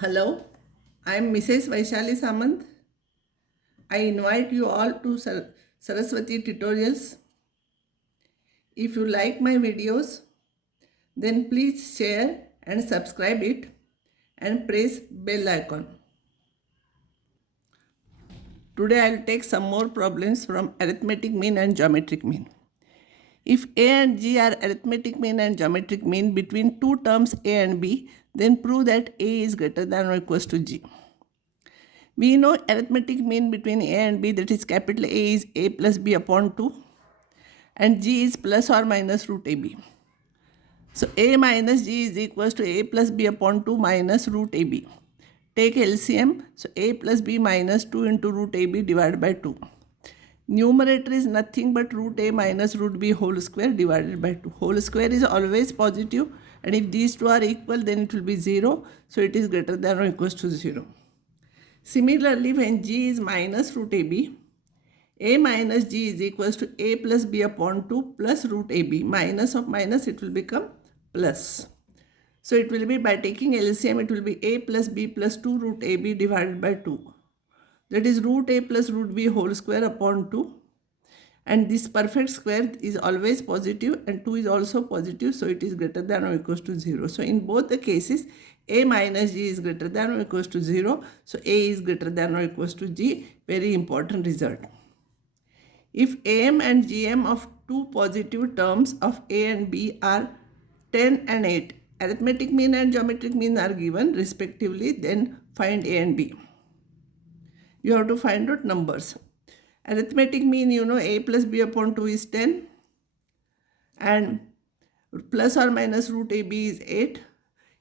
Hello, I am Mrs. Vaishali Samant. I invite you all to Saraswati tutorials. If you like my videos, then please share and subscribe it and press bell icon. Today I will take some more problems from arithmetic mean and geometric mean. If A and G are arithmetic mean and geometric mean between two terms A and B, then prove that A is greater than or equals to G. We know arithmetic mean between A and B, that is capital A is A plus B upon 2 and G is plus or minus root AB. So A minus G is equals to A plus B upon 2 minus root AB. Take LCM, so A plus B minus 2 into root AB divided by 2. Numerator is nothing but root A minus root B whole square divided by 2. Whole square is always positive, and if these two are equal then it will be 0. So it is greater than or equals to 0. Similarly, when G is minus root AB, A minus G is equals to A plus B upon 2 plus root AB. Minus of minus, it will become plus. So it will be, by taking LCM, it will be A plus B plus 2 root AB divided by 2. That is root A plus root B whole square upon 2. And this perfect square is always positive and 2 is also positive. So it is greater than or equals to 0. So in both the cases, A minus G is greater than or equals to 0. So A is greater than or equals to G. Very important result. If AM and GM of two positive terms of A and B are 10 and 8, arithmetic mean and geometric mean are given respectively, then find A and B. You have to find out numbers. Arithmetic mean, you know, A plus B upon 2 is 10 and plus or minus root AB is 8.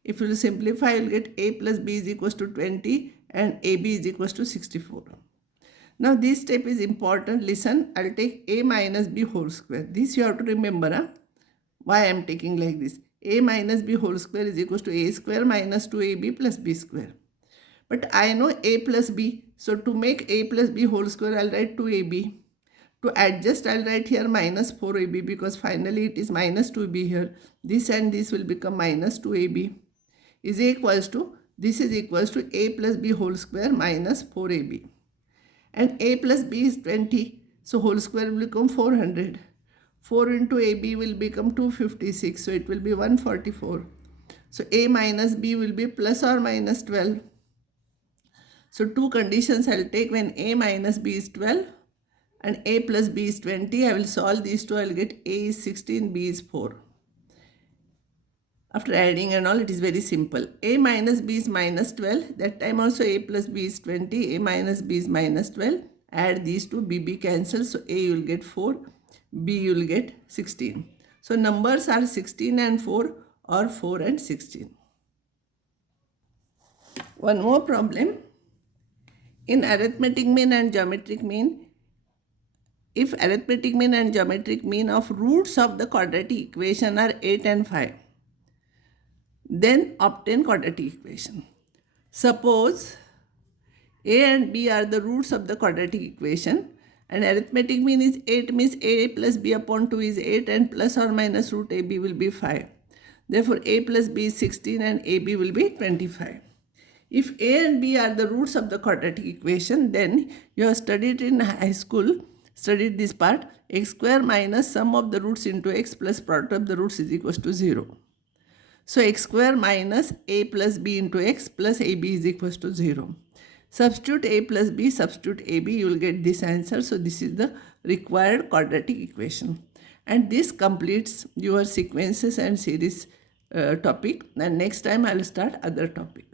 If you will simplify, you will get A plus B is equals to 20 and AB is equals to 64. Now this step is important. Listen, I will take A minus B whole square. This you have to remember. Why I am taking like this. A minus B whole square is equals to A square minus 2AB plus B square. But I know A plus B. So to make A plus B whole square, I will write 2AB. To adjust, I will write here minus 4AB because finally it is minus 2B here. This and this will become minus 2AB is equals to, this is equals to A plus B whole square minus 4AB. And A plus B is 20. So whole square will become 400. 4 into AB will become 256. So it will be 144. So A minus B will be plus or minus 12. So two conditions I will take when A minus B is 12 and A plus B is 20. I will solve these two. I will get A is 16, B is 4. After adding and all, it is very simple. A minus B is minus 12. That time also A plus B is 20. A minus B is minus 12. Add these two, BB cancel. So A you will get 4. B you will get 16. So numbers are 16 and 4 or 4 and 16. One more problem. In arithmetic mean and geometric mean, if arithmetic mean and geometric mean of roots of the quadratic equation are 8 and 5, then obtain quadratic equation. Suppose A and B are the roots of the quadratic equation and arithmetic mean is 8, means A plus B upon 2 is 8 and plus or minus root AB will be 5. Therefore, A plus B is 16 and AB will be 25. If A and B are the roots of the quadratic equation, then you have studied in high school, studied this part, x square minus sum of the roots into x plus product of the roots is equals to 0. So x square minus A plus B into x plus AB is equals to 0. Substitute A plus B, substitute AB, you will get this answer. So this is the required quadratic equation. And this completes your sequences and series topic. And next time I will start other topic.